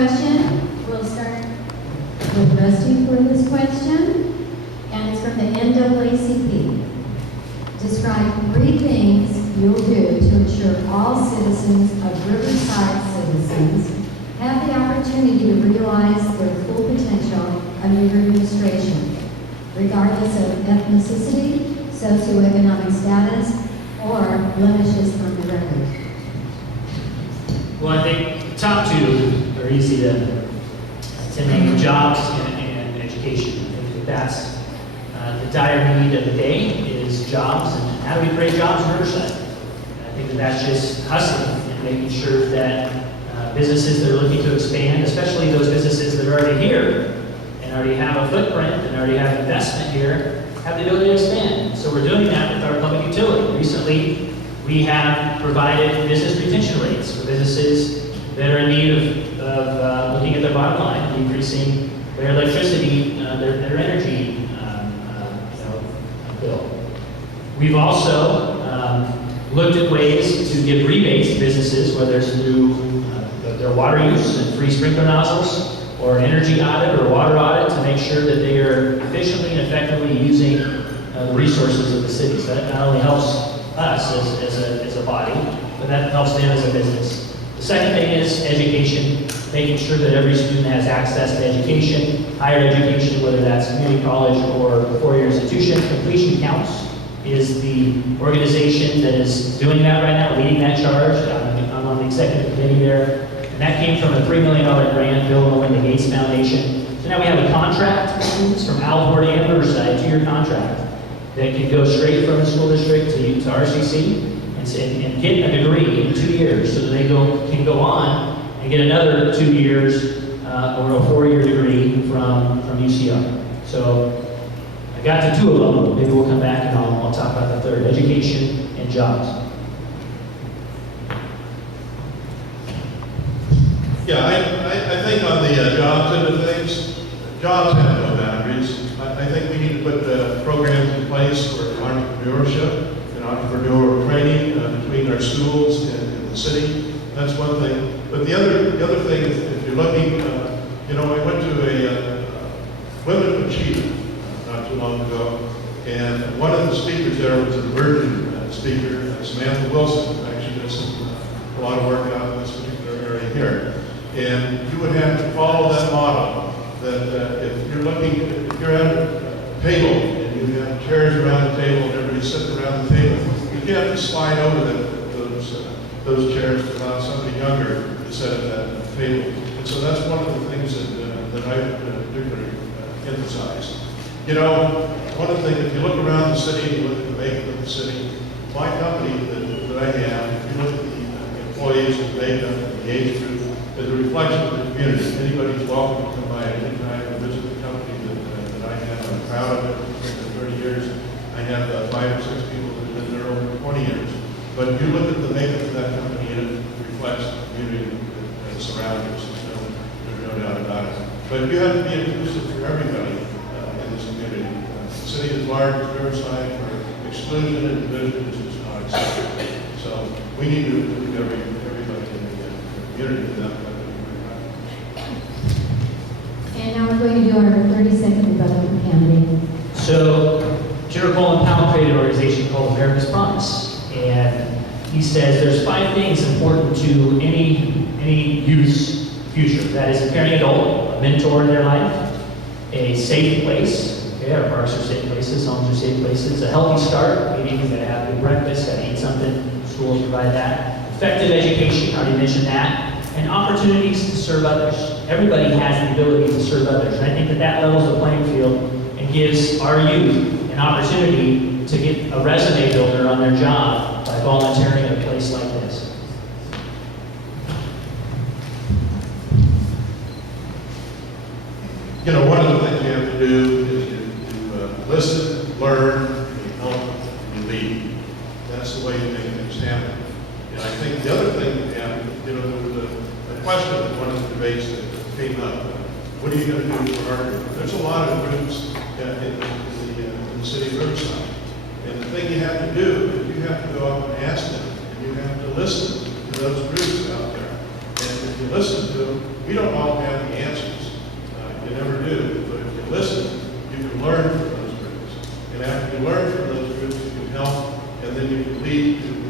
question, we'll start with Rusty for this question, and it's from the NAACP. Describe 3 things you'll do to ensure all citizens of Riverside citizens have the opportunity to realize their full potential under your administration, regardless of ethnicity, socioeconomic status, or blemishes on the record. Well, I think the top 2 are easy to name: jobs and education. I think that's the dire need of the day is jobs, and how do we create jobs in Riverside? And I think that's just hustling and making sure that businesses that are looking to expand, especially those businesses that are already here and already have a footprint and already have investment here, have the ability to expand. So we're doing that with our public utility. Recently, we have provided business retention rates for businesses that are in need of looking at their bottom line and increasing their electricity, their energy bill. We've also looked at ways to give rebates to businesses, whether it's through their water use and free sprinkler nozzles, or energy audit or water audit, to make sure that they are efficiently and effectively using the resources of the city. So that not only helps us as a body, but that helps them as a business. The second thing is education, making sure that every student has access to education, higher education, whether that's community college or a 4-year institution. Completion Counts is the organization that is doing that right now, leading that charge. I'm on the executive committee there. And that came from a $3 million grant, Bill and Melinda Gates Foundation. So now we have a contract with students from Alvord and Riverside, 2-year contract, that can go straight from the school district to RCC and get a degree in 2 years, so that they can go on and get another 2 years or a 4-year degree from UCR. So I got to 2 of them. Maybe we'll come back and I'll talk about the third: education and jobs. Yeah, I think on the jobs end of things, jobs have no boundaries. I think we need to put programs in place for entrepreneurship and entrepreneurial training between our schools and the city. That's one thing. But the other thing is, if you're looking, I went to a Women of Cheetah not too long ago, and one of the speakers there was an emerging speaker, Samantha Wilson, who actually does a lot of work out in this particular area here. And you would have to follow that model, that if you're at a table and you have chairs around the table and everybody's sitting around the table, you have to slide over those chairs to allow somebody younger to sit at that table. And so that's one of the things that I particularly emphasize. One of the things, if you look around the city and you look at the makeup of the city, my company that I have, if you look at the employees, the makeup, and the age group, is a reflection of the community. Anybody's welcome to come by at any time and visit the company that I have. I'm proud of it. For 30 years, I have 5 or 6 people that have been there over 20 years. But if you look at the makeup of that company, it reflects the community that surrounds us. There's no doubt about it. But you have to be inclusive for everybody in this community. The city is large, as Riverside, for exclusion and division is just not acceptable. So we need to include everybody in the community for that. And now we're going to do our 30-second rebuttal from candidate. So General Colin Powell created an organization called America's Promise, and he says there's 5 things important to any youth's future. That is a caring adult, a mentor in their life, a safe place. Okay, our parks are safe places, homes are safe places. A healthy start, meaning you gotta have a good breakfast, gotta eat something. Schools provide that. Effective education, I already mentioned that. And opportunities to serve others. Everybody has the ability to serve others. And I think that levels the playing field and gives our youth an opportunity to get a resume builder on their job by volunteering at a place like this. One of the things you have to do is to listen, learn, and help, and lead. That's the way you make things happen. And I think the other thing that happened, there was a question in one of the debates that came up. What are you going to do for our group? There's a lot of groups in the city of Riverside. And the thing you have to do is you have to go up and ask them, and you have to listen to those groups out there. And if you listen to them, we don't all have the answers. You never do, but if you listen, you can learn from those groups. And after you learn from those groups, you can help, and then you can lead to